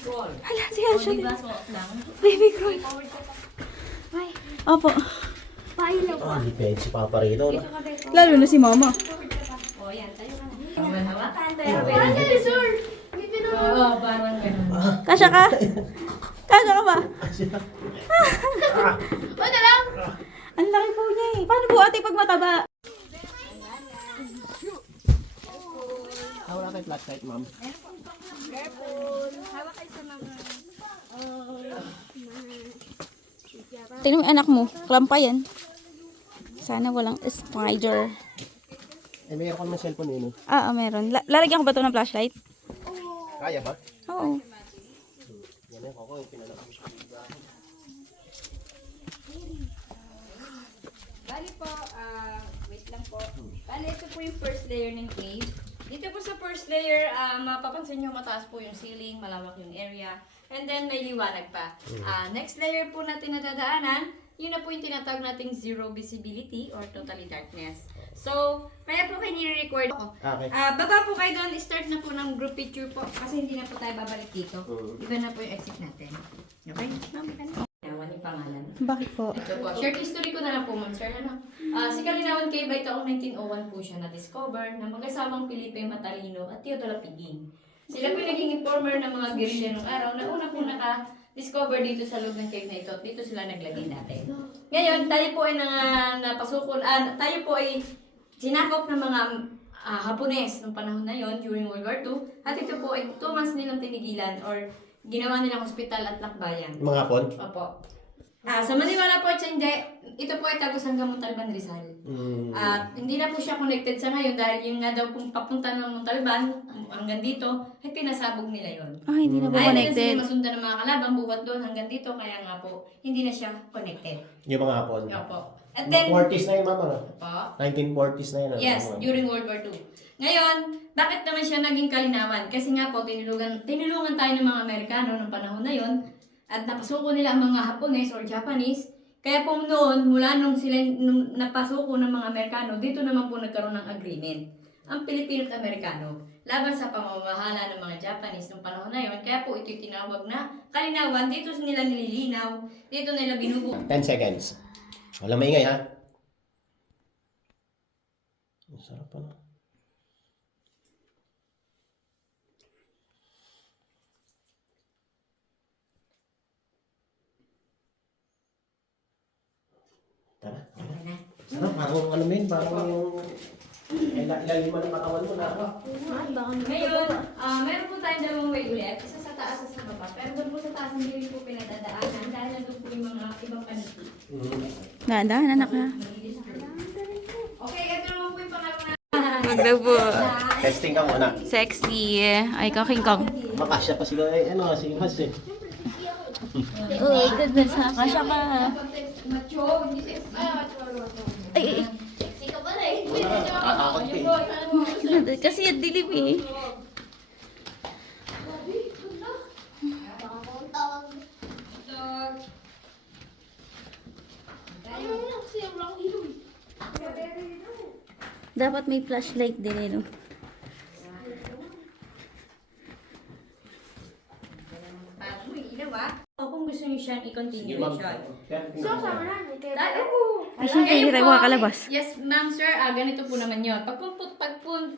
crawl. Hala, si O, Asha. diba, suot lang. Baby crawl. Forward ka pa. Ay, Opo. pailo pa. Depende si Papa rito. Dito ka, Beko. Lalo na si Mama. Forward ka pa. O, yan. Tayo ka na. Bawal hawakan. Tayo, Parang Beko. ganun, sir. May pinaka... Oo, parang ganun. Kasya ka? Kasya ka ba? O, na lang. Ang laki po niya eh. Paano po ate pag mataba? Wala kayo flashlight, ma'am. Tingnan mo yung anak mo. Klampa yan. Sana walang spider. Eh, mayroon ko naman cellphone yun. Meron. Lalagyan ko ba ito ng flashlight? Kaya ba? Oo. Yan yung koko, yung pinalaki. Bali po, wait lang po. Bali, ito po yung first layer ng cave. Dito po sa first layer, mapapansin nyo mataas po yung ceiling, malawak yung area, and then may liwanag pa. Next layer po natin na dadaanan, yun na po yung tinatawag nating zero visibility or totally darkness. So, kaya po kayo nire-record ako. Okay. Baba po kayo doon, start na po ng group picture po kasi hindi na po tayo babalik dito. Iba na po yung exit natin. Okay? Mami ka na. Kalinawan yung pangalan. Bakit po? Ito po. Short history ko na lang po, ma'am sir. Ano? Si Kalinawan Cave ay taong 1901 po siya na-discover ng mag-asawang Felipe Matalino at Teodoro Piging. Sila po yung naging informer ng mga guerrilla nung araw na una po naka-discover dito sa loob ng cave na ito at dito sila naglagay dati. Ngayon, tayo po ay napasukol, tayo po ay sinakop ng mga Hapones nung panahon na yon during World War II. At ito po ay 2 months nilang tinigilan or ginawa nilang hospital at lakbayan. Mga hapon? Opo. Sa Maniwala po at sa hindi, ito po ay tagos hanggang Montalban, Rizal. At hindi na po siya connected sa ngayon dahil yung nga daw pong papunta ng Montalban hanggang dito, ay pinasabog nila yon. Hindi na po Ayaw connected. na masundan ng mga kalaban buwat doon hanggang dito, kaya nga po, hindi na siya connected. Yung mga hapon. Opo. At Mga then, 40s na yun, mama. opo. 1940s na yun. Yes, during World War II. Ngayon, bakit naman siya naging kalinawan? Kasi nga po, tinulungan tayo ng mga Amerikano ng panahon na yon at napasuko nila ang mga Hapones or Japanese. Kaya po noon, mula nung sila napasuko ng mga Amerikano, dito naman po nagkaroon ng agreement. Ang Pilipino at Amerikano, laban sa pamamahala ng mga Japanese ng panahon na yon. Kaya po ito'y tinawag na kalinawan. Dito nila nililinaw, dito nila binubuo. 10 seconds. Wala maingay, ha? Ang sarap pa na. Tara. Sarap, parang ano mo yun, parang yung... Ilaliman ng katawan mo na. Ngayon, meron po tayong dalawang way ulit. Isa sa taas at sa baba. Pero doon po sa taas, hindi rin po pinadadaanan dahil nandun po yung mga ibang paniti. Dahan, anak ha. Okay, ito naman po yung pangalawa na. Magdaw po. Testing ka muna. Sexy. Ay, King Kong. Makasya pa sila, si Mas eh. Oh, goodness ha. Kasya ka. Macho, hindi sexy. Ay. Sexy ka pa rin. Nakakakot ka eh. Kasi yan dilim eh. Baka kung tawag. Dog. Ano na kasi yung wrong ilong. Dapat may flashlight din eh, no? Parang may ilaw ah. O kung gusto niyo siyang i-continue Sige, ma'am. siya. So, sama na. Ay, siyempre, hiray mo kalabas. Yes, ma'am, sir. Ganito po naman yun. Pag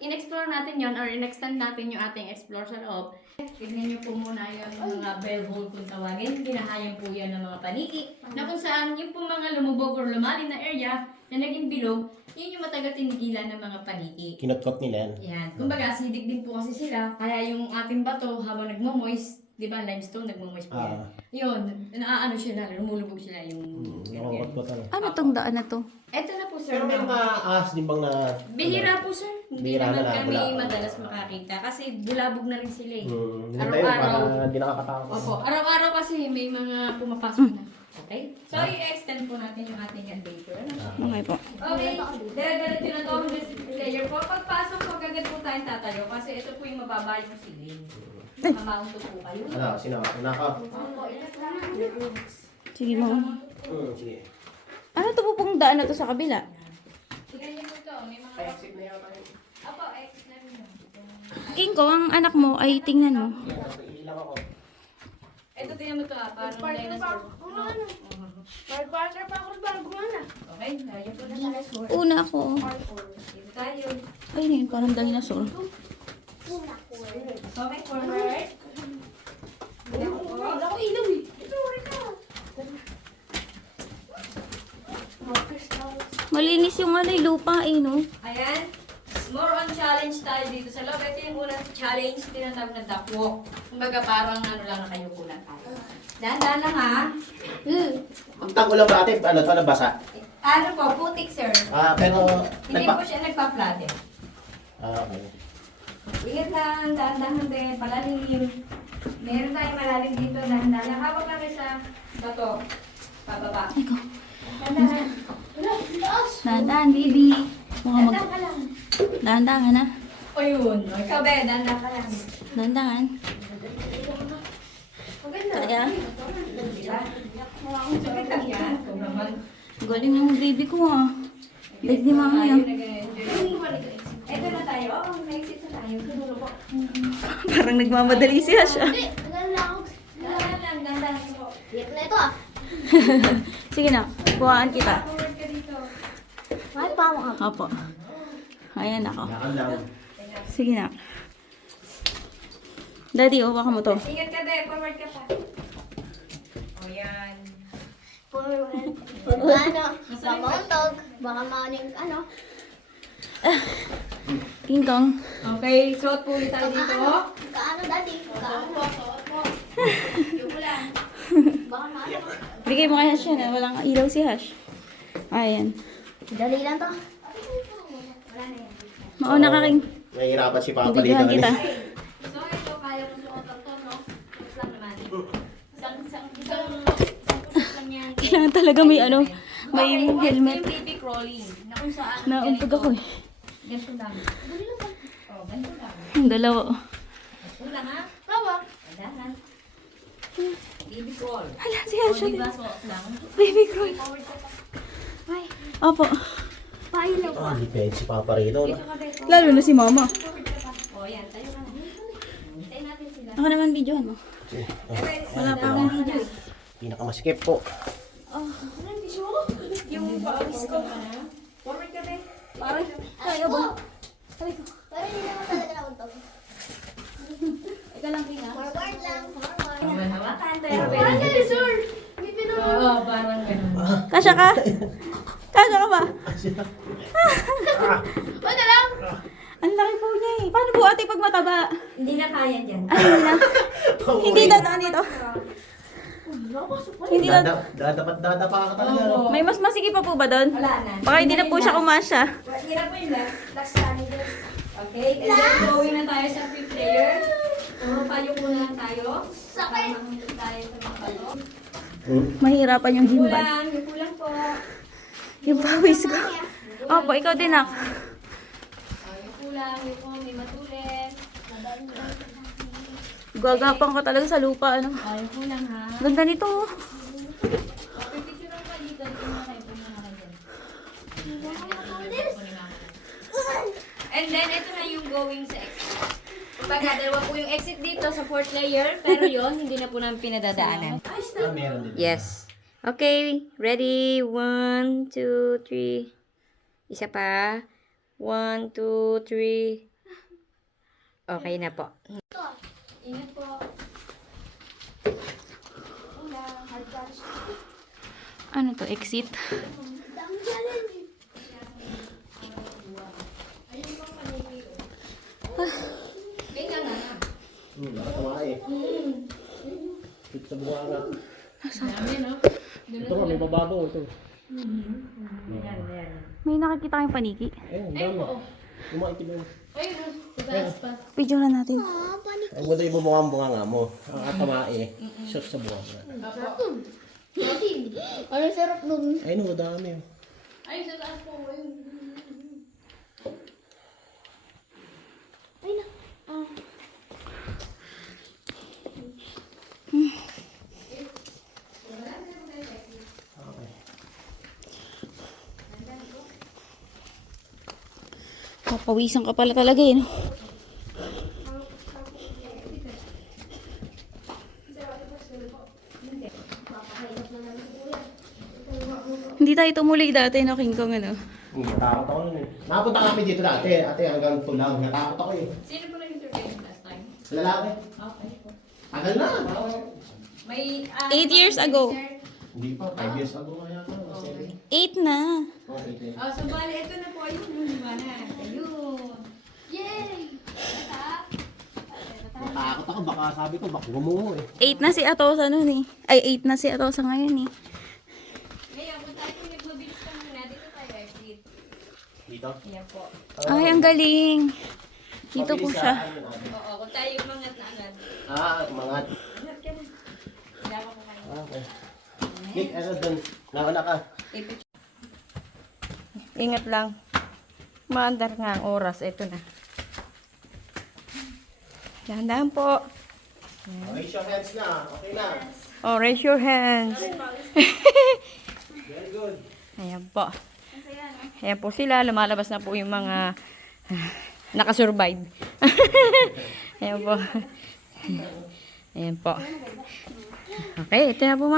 in-explore natin yon or in-extend natin yung ating explore sa loob, tignan niyo po muna yung mga bell hole kung tawagin. Binahayan po yan ng mga paniki. Na kung saan yung po mga lumubog or lumalim na area na naging bilog, yun yung matagal tinigilan ng mga paniki. Kinutkot nila yan. Yan. Kumbaga, acidic din po kasi sila. Kaya yung ating bato habang nagmo-moist, di ba, limestone, nagmo-moist po yan. Yun, naaano siya na, lumulubog sila yung... Nakakot ko talaga. Ano tong daan na to? Eto na po, sir. Pero may mga ahas din bang na... Bihira po, sir. Hindi Bihira naman na lang, kami wala. madalas makakita kasi bulabog na rin sila eh. Hindi tayo, Araw-araw. para hindi nakakatakot. Opo, araw-araw kasi may mga pumapasok na. Okay? So, i-extend po natin yung ating elevator. Ano? Okay po. Okay, diretso na to hanggang layer 4. Pagpasok po, agad po tayong tatayo kasi ito po yung mababa yung ceiling. Mamaunto po kayo. Ano, sino? Naka? Opo, ikat lang. Sige mo. Sige. Ano to po pong daan na to sa kabila? Tignan niyo po to. May mga... Exit na yata yun. Opo, exit na rin yun. King Kong, ang anak mo ay tingnan mo. Ilang ako. mo ito parang dinosaur. Partner pa ako ba? Gumana. Okay, lagyan ko na dinosaur. Una ako. Dito tayo. Ay, yun, parang dinosaur. Okay, forward. Ako ilaw eh. Ito, ka. Malinis yung ano, lupa eh, no? Ayan. More on challenge tayo dito sa loob. Ito yung unang challenge, tinatawag na duck walk. Kumbaga parang ano lang na kayo kulang tayo. Dahan-dahan lang ha. Ang tango lang ba ate? Ano, paano basa? Ano po, putik sir. Pero, Hindi po siya nagpa-flatten. okay. Ingat lang, dahan-dahan din, palalim. Meron tayong malalim dito, dahan-dahan lang. Hawak lang kayo sa bato. Pababa. Dahan-dahan. Dahan-dahan, baby. Baka mag... Dahan-dahan ka lang. Dahan-dahan, ha? O yun. Ikaw ba, dahan-dahan ka lang. Dahan-dahan. Kaya, Sakit lang yan. Ikaw naman. galing yung baby ko, ha? Like di mama Tayo, yan. nag-enjoy. Eto na tayo. Oh, na-exit na tayo. Parang nagmamadali siya siya. Hindi, tagal na ako. Dahan-dahan po. Hirap na ito ah. Sige na, buhaan kita. Forward ka dito. Mahal pa ako. Opo. Ayan ako. Yakan lang. Sige na. Daddy, baka mo to. Ingat ka, be. Forward ka pa. O yan. Ano, baka mauntog, baka maaning ano. King Kong. Okay, suot po ulit tayo dito. Kaano daddy? Kaano? Yung ulan. Baka maano. Bigay mo kay Hash yan, walang ilaw si Hash. Ayan. Dali lang to. Mauna ka king. Nahihirapan si Papa dito. Bigyan kita. So, ito, kaya mo suot ang to, no? Suot lang naman. Isang push lang yan. Kailangan talaga may ano, may Okay, helmet. Yung baby crawling. Na kung saan. Nauntog ako eh. Ganito lang. Oh, ganito lang. Yung dalawa. Ito lang, ha? Tawa. Dahan. Baby crawl. Hala, si O, Hash. diba, suot lang. Baby crawl. Forward ka pa. Ay, Opo. pailaw. Depende si Papa rito. Dito ka, be. Lalo na si mama. Forward ka pa. O, yan. Tayo ka na. Hintayin natin sila. Ako naman videohan mo. Wala pa akong video. Pinakamaskip po. Yung pawis ko. Forward ka, be. Parang, Kaya ba? pero hindi naman talaga nauntog. Ika lang king Forward lang, forward. Hawakan, pero Parang pwede. ganun, sir. May pinunod. Oo, parang ganun. Kasya ka? Kasya ka ba? Wala lang. Ang laki po niya eh. Paano po ate pag mataba? Hindi na kaya dyan. Ay, hindi na. Hindi dadaan dito. Hindi na. Dapat dadapa ka talaga. no? May mas masigit pa po ba doon? Wala na. Baka hindi na po siya kumasya. Hirap po yung left. Last running this. Okay, and then going na tayo sa fifth layer. Puro payo muna lang tayo. Para makikita tayo sa mga bato. Mahirapan yung gimbal. Yung kulang po. Yung pawis ko. Opo, ikaw din ako. Yung kulang, yung po, may matulis. Gagapang ka talaga sa lupa, ano. Yung kulang ha. Ganda nito. Oh. Okay, picture lang ka dito. Dito muna kayo. Dito muna kayo dyan. And then, ito na yung going sa exit. Kumbaga, dalawa po yung exit dito sa fourth layer. Pero yon hindi na po namin pinadadaanan. Meron din. Yes. Okay, ready? 1, 2, 3. Isa pa. 1, 2, 3. Okay na po. Ingat po. Ano to, exit? Dami challenge. Ganyan na. Nakatawa eh. Dito sa buha nga. Dami, no? Ito nga, may mababaw ito. Yan, yan. May nakikita kayong paniki. Ayun, dami. Yung mga itim yun. Ayun, sa taas pa. Video na natin. Ah, panik. Ay, wala yung bumukang nga mo. Ang atama eh. Shot sa buha nga. Ano sarap nun? Ayun, ang dami. Ayun, sa taas po. Ayun. Ay na. Ah. Papawisan ka pala talaga eh, no? Hindi tayo tumuloy dati, no, King Kong, ano? Natakot ako nun eh. Nakapunta kami dito dati. Ate, hanggang ito lang. Natakot ako eh. Sino po naging tour guide last time? Lalaki. Okay po. Tagal na. May... 8 years ago. Hindi pa. 5 years ago kaya ito. Okay. 8 na. Okay. Oh, so bali, ito na po ayun. Di ba na? Ayun. Yay! Natakot ako. Baka sabi ko, baka gumungo eh. 8 na si Atosa nun eh. Ay, 8 na si Atosa ngayon eh. Ngayon, kung tayo nagmabilis ka muna, dito tayo exit. Dito? Ayan po. Ay, ang galing. Dito po Mabilis siya. Oo, kung tayo umangat na agad. Mga... Umangat ka na. Ilawa ko kayo. Okay. Nick, ano dun? Nauna ka. Ingat lang. Maandar nga ang oras. Ito na. Dahan-dahan po. Raise your hands na. Okay na. Oh, raise your hands. Very good. Ayan po. Ayan po sila. Lumalabas na po yung mga nakasurvive. Ayan po. Ayan po. Okay, ito na po, ma'am.